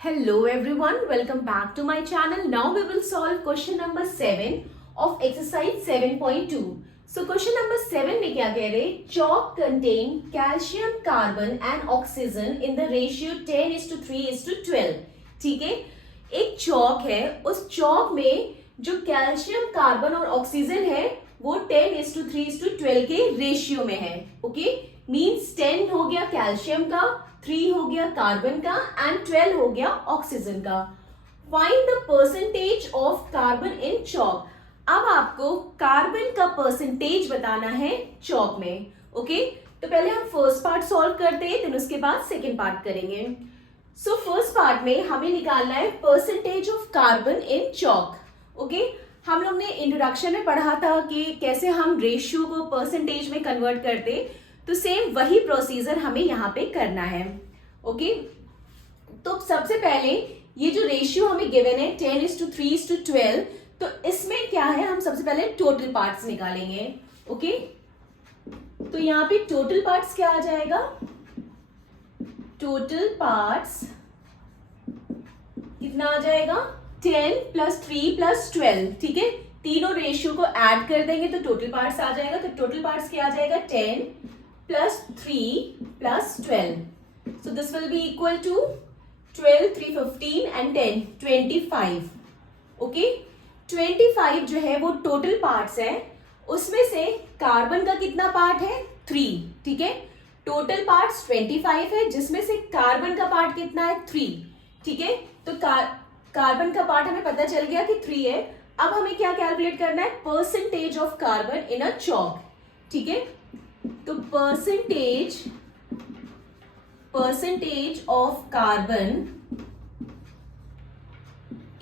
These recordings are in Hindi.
Hello everyone, welcome back to my channel. Now we will solve question number 7 of exercise 7.2. So question number 7 में क्या कह रहे? Chalk contain calcium, carbon and oxygen in the ratio 10:3:12. ठीक है, एक चौक है, उस चौक में जो कैल्शियम, कार्बन और ऑक्सीजन है वो 10:3:12 के रेशियो में है. ओके, मीन्स 10 हो गया कैल्शियम का, 3 हो गया कार्बन का एंड 12 हो गया ऑक्सीजन का. Find the percentage of carbon in chalk. अब आपको कार्बन का परसेंटेज बताना है चॉक में. ओके, तो पहले हम फर्स्ट पार्ट सॉल्व करते हैं, फिर उसके बाद सेकेंड पार्ट करेंगे. सो फर्स्ट पार्ट में हमें निकालना है percentage of carbon in chalk. Okay, हम लोग ने इंट्रोडक्शन में पढ़ा था कि कैसे हम रेशियो को परसेंटेज में कन्वर्ट करते, तो सेम वही प्रोसीजर हमें यहाँ पे करना है. ओके, तो सबसे पहले ये जो रेशियो हमें गिवन है 10:3:12, तो इसमें क्या है, हम सबसे पहले टोटल पार्ट्स निकालेंगे. ओके, तो यहाँ पे टोटल पार्ट्स क्या आ जाएगा? टोटल पार्ट्स कितना आ जाएगा? 10 + 3 + 12. ठीक है, तीनों रेशियो को ऐड कर देंगे तो टोटल पार्ट्स आ जाएगा. तो टोटल पार्ट्स क्या आ जाएगा? 10 + 3 + 12. So this will be equal to 12, 3, 15 and 10, 25. Okay, 25 जो है वो टोटल पार्ट्स है. उसमें से कार्बन का कितना पार्ट है? 3. ठीक है, टोटल पार्ट्स 25 है, जिसमें से कार्बन का पार्ट कितना है? 3. ठीक है, तो कार्बन का पार्ट हमें पता चल गया कि 3 है. अब हमें क्या कैलकुलेट करना है? Percentage of carbon in a chalk. ठीक है, तो percentage of carbon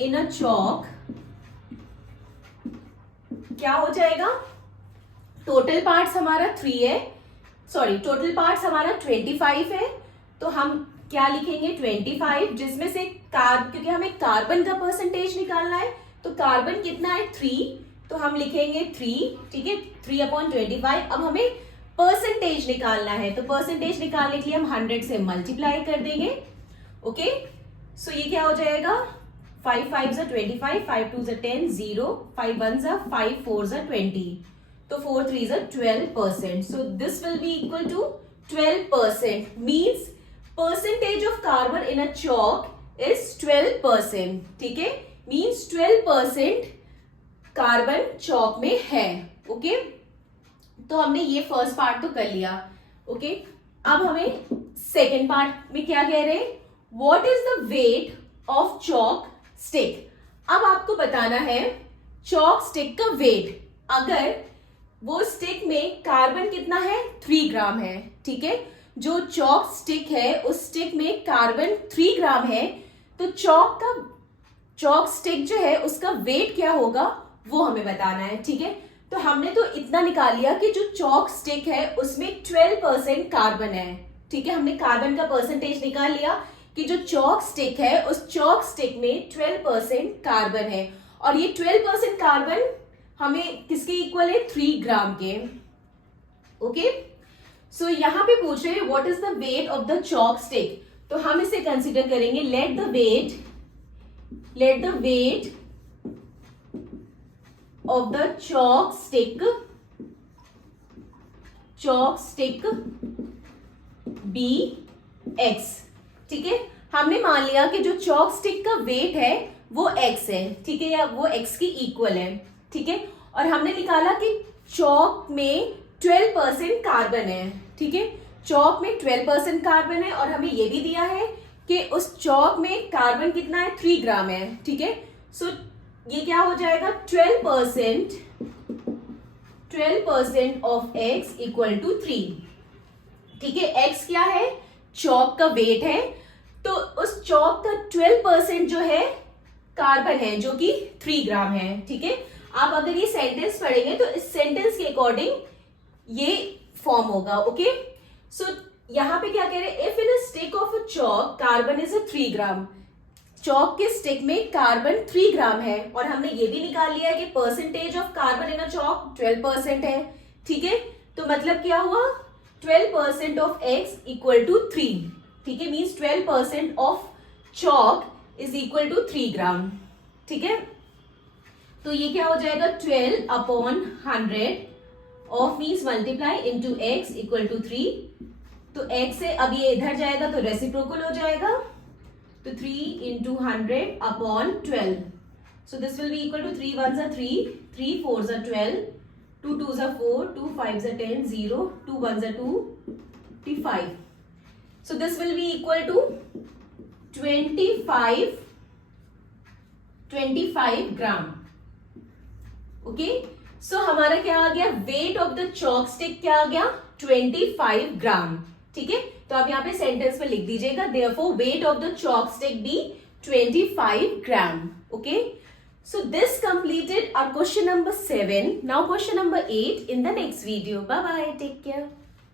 in a chalk क्या हो जाएगा? टोटल पार्ट्स हमारा 3 है, सॉरी टोटल पार्ट्स हमारा 25 है, तो हम क्या लिखेंगे? 25, जिसमें से क्योंकि हमें कार्बन का परसेंटेज निकालना है, तो कार्बन कितना है? 3, तो हम लिखेंगे 3. ठीक है, 3/25. अब हमें परसेंटेज निकालना है, तो परसेंटेज निकालने के लिए हम 100 से मल्टीप्लाई कर देंगे. ओके, सो ये क्या हो जाएगा? 5 5 = 25, 5 2 = 10, 0, 5 1 = 5, 4 = 20, तो 4 3 = 12%. So this will be equal to 12%. Means percentage of carbon in a chalk is 12%. ठीक है, मीन्स 12% कार्बन चॉक में है. ओके, तो हमने ये फर्स्ट पार्ट तो कर लिया. ओके, अब हमें सेकेंड पार्ट में क्या कह रहे हैं? What is the weight of chalk stick. अब आपको बताना है चॉक स्टिक का वेट. अगर वो स्टिक में कार्बन कितना है? 3 ग्राम है. ठीक है, जो चॉक स्टिक है उस स्टिक में कार्बन 3 ग्राम है, तो चॉक स्टिक जो है उसका वेट क्या होगा वो हमें बताना है. ठीक है, तो हमने तो इतना निकाल लिया कि जो चॉक स्टिक है उसमें 12% कार्बन है. ठीक है, हमने कार्बन का परसेंटेज निकाल लिया कि जो चॉक स्टिक है उस चॉक स्टिक में 12% कार्बन है, और ये 12% कार्बन हमें किसके इक्वल है? 3 ग्राम के. ओके, सो यहां पे पूछ रहे हैं what is the weight of the chalk stick. तो हम इसे कंसिडर करेंगे, let the weight of the chalk stick be x. ठीक है, हमने मान लिया कि जो चॉक स्टिक का वेट है वो x है. ठीक है, या वो x की इक्वल है. ठीक है, और हमने निकाला कि चॉक में 12% कार्बन है. ठीक है, चॉक में 12% कार्बन है, और हमें ये भी दिया है कि उस चॉक में कार्बन कितना है? 3 ग्राम है. ठीक है, सो ये क्या हो जाएगा? 12% ऑफ x = 3. ठीक है, x क्या है? चॉक का वेट है, तो उस चॉक का 12% जो है कार्बन है, जो कि 3 ग्राम है. ठीक है, आप अगर ये सेंटेंस पढ़ेंगे तो इस सेंटेंस के अकॉर्डिंग ये फॉर्म होगा. ओके, सो यहां पे क्या कह रहे हैं? If in a stick of a chalk carbon is 3 gram. Chalk के स्टिक में कार्बन 3 ग्राम है, और हमने ये भी निकाल लिया है कि percentage of carbon in a chalk 12% है. ठीक है, तो मतलब क्या हुआ? 12% ऑफ x = 3. ठीक है, means 12% of chalk is equal to 3 gram, ठीक है। तो ये क्या हो जाएगा 12 upon 100 of means multiply into x equal to 3। तो x से अब ये इधर जाएगा तो रेसिप्रोकल हो जाएगा, तो 3 into 100 upon 12। So this will be equal to 3 1s are 3, 3 4s are 12, 2 2s are 4, 2 5s are 10, 0, 2 1s are 2, 25. So this will be equal to 25 gram. Okay, so हमारा क्या आ गया, weight of the chalk stick क्या आ गया 25 ग्राम, ठीक है। तो आप यहाँ पे सेंटेंस में लिख दीजिएगा, therefore weight of the chalk stick be 25 gram. Okay, so this completed our question number 7. Now question number 8 in the next video. Bye bye, take care.